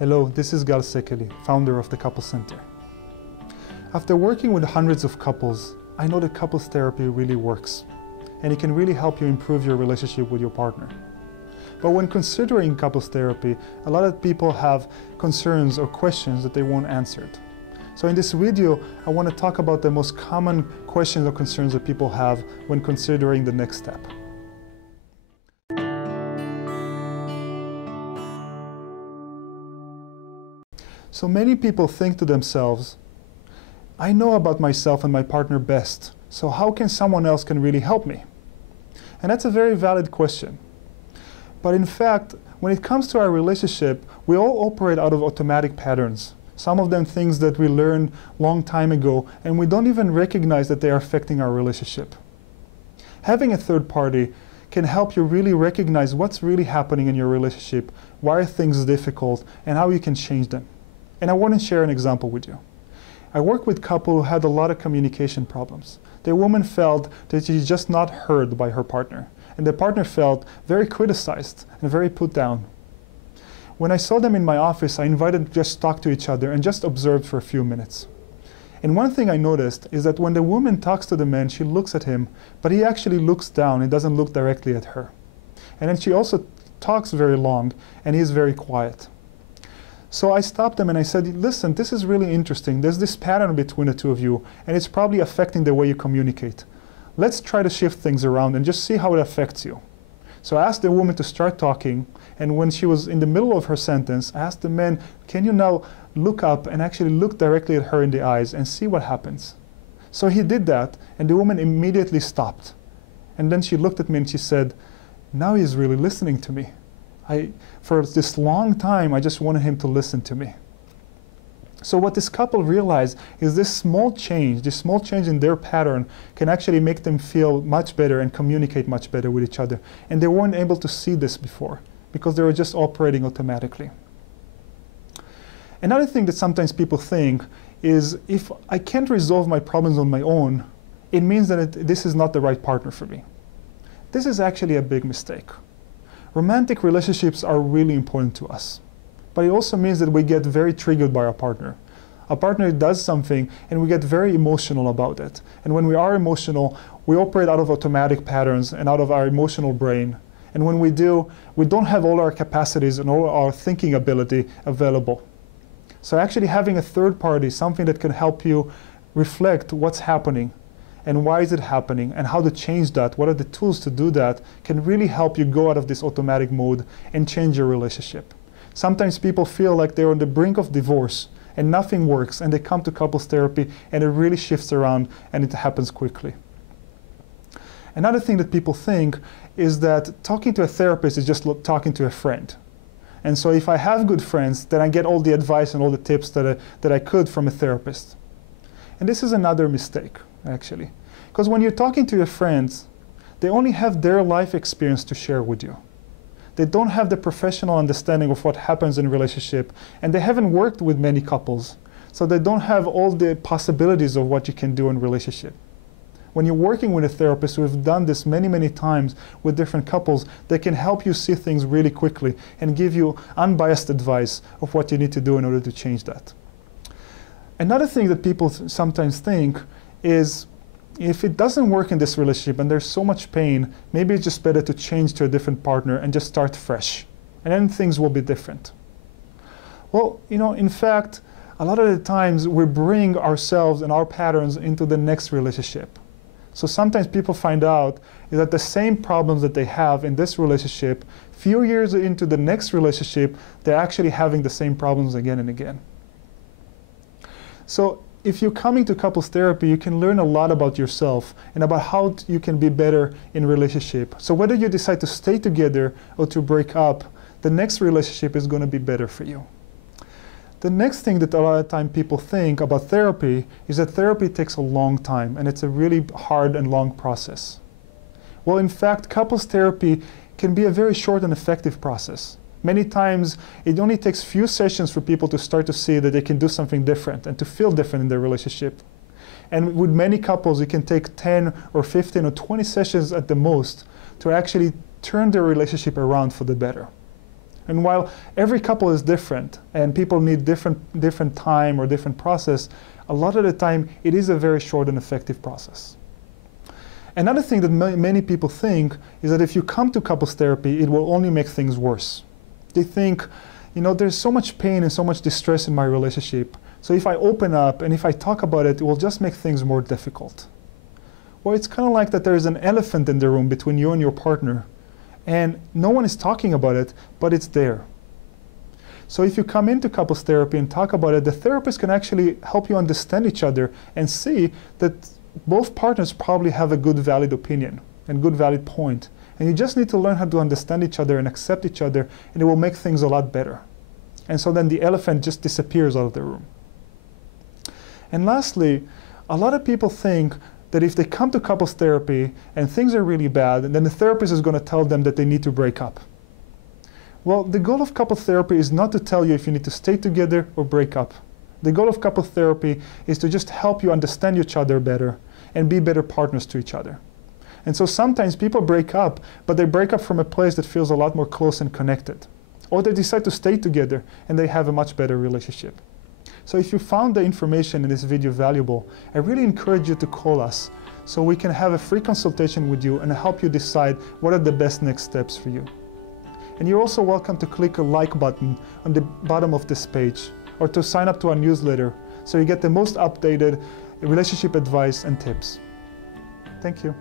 Hello, this is Szekely, founder of the Couple Center. After working with hundreds of couples, I know that couples therapy really works, and it can really help you improve your relationship with your partner. But when considering couples therapy, a lot of people have concerns or questions that they want answered. So in this video, I want to talk about the most common questions or concerns that people have when considering the next step. So many people think to themselves, I know about myself and my partner best, so how can someone else can really help me? And that's a very valid question. But in fact, when it comes to our relationship, we all operate out of automatic patterns. Some of them things that we learned long time ago, and we don't even recognize that they are affecting our relationship. Having a third party can help you really recognize what's really happening in your relationship, why are things difficult, and how you can change them. And I want to share an example with you. I work with a couple who had a lot of communication problems. The woman felt that she's just not heard by her partner, and the partner felt very criticized and very put down. When I saw them in my office, I invited them to just talk to each other and just observed for a few minutes. And one thing I noticed is that when the woman talks to the man, she looks at him, but he actually looks down and doesn't look directly at her. And then she also talks very long, and he's very quiet. So I stopped them and I said, listen, this is really interesting. There's this pattern between the two of you, and it's probably affecting the way you communicate. Let's try to shift things around and just see how it affects you. So I asked the woman to start talking, and when she was in the middle of her sentence, I asked the man, can you now look up and actually look directly at her in the eyes and see what happens? So he did that, and the woman immediately stopped. And then she looked at me and she said, now he's really listening to me. For this long time, I just wanted him to listen to me. So what this couple realized is this small change in their pattern can actually make them feel much better and communicate much better with each other. And they weren't able to see this before because they were just operating automatically. Another thing that sometimes people think is if I can't resolve my problems on my own, it means that this is not the right partner for me. This is actually a big mistake. Romantic relationships are really important to us, but it also means that we get very triggered by our partner. Our partner does something and we get very emotional about it. And when we are emotional, we operate out of automatic patterns and out of our emotional brain. And when we do, we don't have all our capacities and all our thinking ability available. So actually having a third party, something that can help you reflect what's happening and why is it happening, and how to change that, what are the tools to do that, can really help you go out of this automatic mode and change your relationship. Sometimes people feel like they're on the brink of divorce and nothing works, and they come to couples therapy and it really shifts around and it happens quickly. Another thing that people think is that talking to a therapist is just talking to a friend. And so if I have good friends, then I get all the advice and all the tips that I could from a therapist. And this is another mistake, actually. Because when you're talking to your friends, they only have their life experience to share with you. They don't have the professional understanding of what happens in a relationship, and they haven't worked with many couples, so they don't have all the possibilities of what you can do in a relationship. When you're working with a therapist who have done this many, many times with different couples, they can help you see things really quickly and give you unbiased advice of what you need to do in order to change that. Another thing that people sometimes think is if it doesn't work in this relationship and there's so much pain, maybe it's just better to change to a different partner and just start fresh. And then things will be different. Well, in fact, a lot of the times we bring ourselves and our patterns into the next relationship. So sometimes people find out that the same problems that they have in this relationship, few years into the next relationship, they're actually having the same problems again and again. So if you're coming to couples therapy, you can learn a lot about yourself and about how you can be better in relationship. So whether you decide to stay together or to break up, the next relationship is going to be better for you. The next thing that a lot of time people think about therapy is that therapy takes a long time and it's a really hard and long process. Well, in fact, couples therapy can be a very short and effective process. Many times, it only takes few sessions for people to start to see that they can do something different and to feel different in their relationship. And with many couples, it can take 10 or 15 or 20 sessions at the most to actually turn their relationship around for the better. And while every couple is different and people need different time or different process, a lot of the time it is a very short and effective process. Another thing that many people think is that if you come to couples therapy, it will only make things worse. They think, you know, there's so much pain and so much distress in my relationship, so if I open up and if I talk about it, it will just make things more difficult. Well, it's kind of like that there is an elephant in the room between you and your partner, and no one is talking about it, but it's there. So if you come into couples therapy and talk about it, the therapist can actually help you understand each other and see that both partners probably have a good valid opinion and good valid point. And you just need to learn how to understand each other and accept each other, and it will make things a lot better. And so then the elephant just disappears out of the room. And lastly, a lot of people think that if they come to couples therapy and things are really bad, then the therapist is going to tell them that they need to break up. Well, the goal of couples therapy is not to tell you if you need to stay together or break up. The goal of couples therapy is to just help you understand each other better and be better partners to each other. And so sometimes people break up, but they break up from a place that feels a lot more close and connected. Or they decide to stay together and they have a much better relationship. So if you found the information in this video valuable, I really encourage you to call us so we can have a free consultation with you and help you decide what are the best next steps for you. And you're also welcome to click a like button on the bottom of this page or to sign up to our newsletter so you get the most updated relationship advice and tips. Thank you.